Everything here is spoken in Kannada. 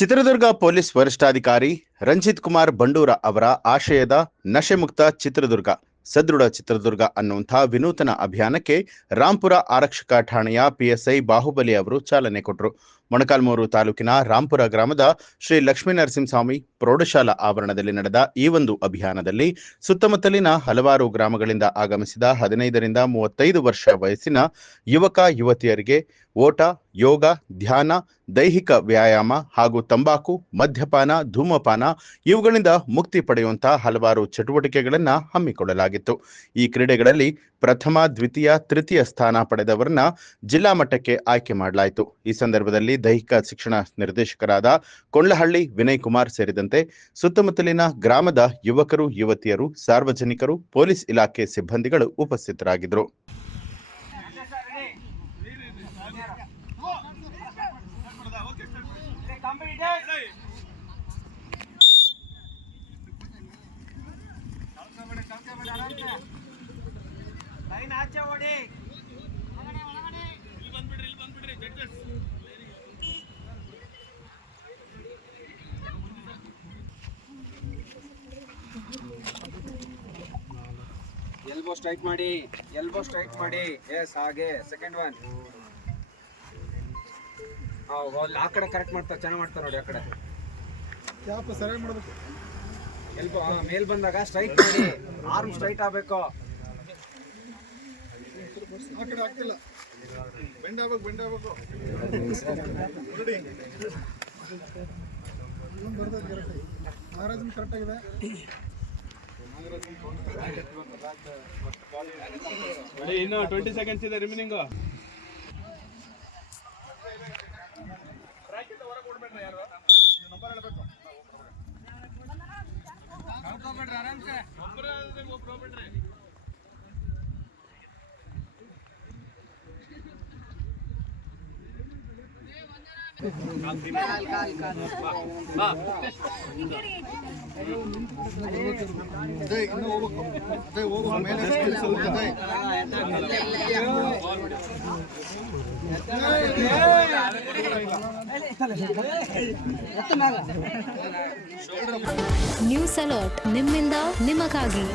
ಚಿತ್ರದುರ್ಗ ಪೊಲೀಸ್ ವರಿಷ್ಠಾಧಿಕಾರಿ ರಂಜಿತ್ ಕುಮಾರ್ ಬಂಡೂರ ಅವರ ಆಶಯದ ನಶೆಮುಕ್ತ ಚಿತ್ರದುರ್ಗ ಸದೃಢ ಚಿತ್ರದುರ್ಗ ಅನ್ನುವಂಥ ವಿನೂತನ ಅಭಿಯಾನಕ್ಕೆ ರಾಂಪುರ ಆರಕ್ಷಕ ಠಾಣೆಯ ಪಿಎಸ್ಐ ಬಾಹುಬಲಿ ಅವರು ಚಾಲನೆ ಕೊಟ್ಟರು. ಮೊಣಕಾಲ್ಮೂರು ತಾಲೂಕಿನ ರಾಂಪುರ ಗ್ರಾಮದ ಶ್ರೀ ಲಕ್ಷ್ಮೀನರಸಿಂಹಸ್ವಾಮಿ ಪ್ರೌಢಶಾಲಾ ಆವರಣದಲ್ಲಿ ನಡೆದ ಈ ಒಂದು ಅಭಿಯಾನದಲ್ಲಿ ಸುತ್ತಮುತ್ತಲಿನ ಹಲವಾರು ಗ್ರಾಮಗಳಿಂದ ಆಗಮಿಸಿದ 15 ರಿಂದ 35 ವರ್ಷ ವಯಸ್ಸಿನ ಯುವಕ ಯುವತಿಯರಿಗೆ ಓಟ, ಯೋಗ, ಧ್ಯಾನ, ದೈಹಿಕ ವ್ಯಾಯಾಮ ಹಾಗೂ ತಂಬಾಕು, ಮದ್ಯಪಾನ, ಧೂಮಪಾನ ಇವುಗಳಿಂದ ಮುಕ್ತಿ ಪಡೆಯುವಂತಹ ಹಲವಾರು ಚಟುವಟಿಕೆಗಳನ್ನು ಹಮ್ಮಿಕೊಳ್ಳಲಾಗಿತ್ತು. ಈ ಕ್ರೀಡೆಗಳಲ್ಲಿ ಪ್ರಥಮ, ದ್ವಿತೀಯ, ತೃತೀಯ ಸ್ಥಾನ ಪಡೆದವರನ್ನ ಜಿಲ್ಲಾ ಮಟ್ಟಕ್ಕೆ ಆಯ್ಕೆ ಮಾಡಲಾಯಿತು. ಈ ಸಂದರ್ಭದಲ್ಲಿ ದೈಹಿಕ ಶಿಕ್ಷಣ ನಿರ್ದೇಶಕರಾದ ಕೊಂಡ್ಲಹಳ್ಳಿ ವಿನಯ್ ಕುಮಾರ್ ಸೇರಿದಂತೆ ಸುತ್ತಮುತ್ತಲಿನ ಗ್ರಾಮದ ಯುವಕರು, ಯುವತಿಯರು, ಸಾರ್ವಜನಿಕರು, ಪೊಲೀಸ್ ಇಲಾಖೆ ಸಿಬ್ಬಂದಿಗಳು ಉಪಸ್ಥಿತರಾಗಿದ್ದರು. ಎಲ್ಬೋ ಸ್ಟ್ರೈಟ್ ಮಾಡಿ ಎಸ್ ಹಾಗೆ ಸೆಕೆಂಡ್ ಒನ್ ಆ ಕಡೆ ಕರೆಕ್ಟ್ ಮಾಡ್ತಾರೆ, ಚೆನ್ನಾಗಿ ಮಾಡ್ತಾರೆ ನೋಡಿ. ಆ ಕಡೆ ಕ್ಯಾಪ್ ಸರಿಯಾಗಿ ಮಾಡಬೇಕು. ಎಲ್ಬೋ ಮೇಲ್ ಬಂದಾಗ ಸ್ಟ್ರೈಟ್ ಮಾಡಿ, ಆರ್ಮ್ ಸ್ಟ್ರೈಟ್ ಆಗಬೇಕು. ಆ ಕಡೆ ಆಗ್ತಿಲ್ಲ, ಬೆಂಡ್ ಆಗ್ಬೇಕು. ಮಹಾರಾಜನ್ ಕರೆಕ್ಟ್ ಆಗಿದೆ. ಇನ್ನು 20 ಸೆಕೆಂಡ್ಸ್ ಇದೆ ರಿಮೈನಿಂಗ್. ನ್ಯೂಸ್ ಅಲರ್ಟ್ ನಿಮ್ಮಿಂದ ನಿಮಗಾಗಿ.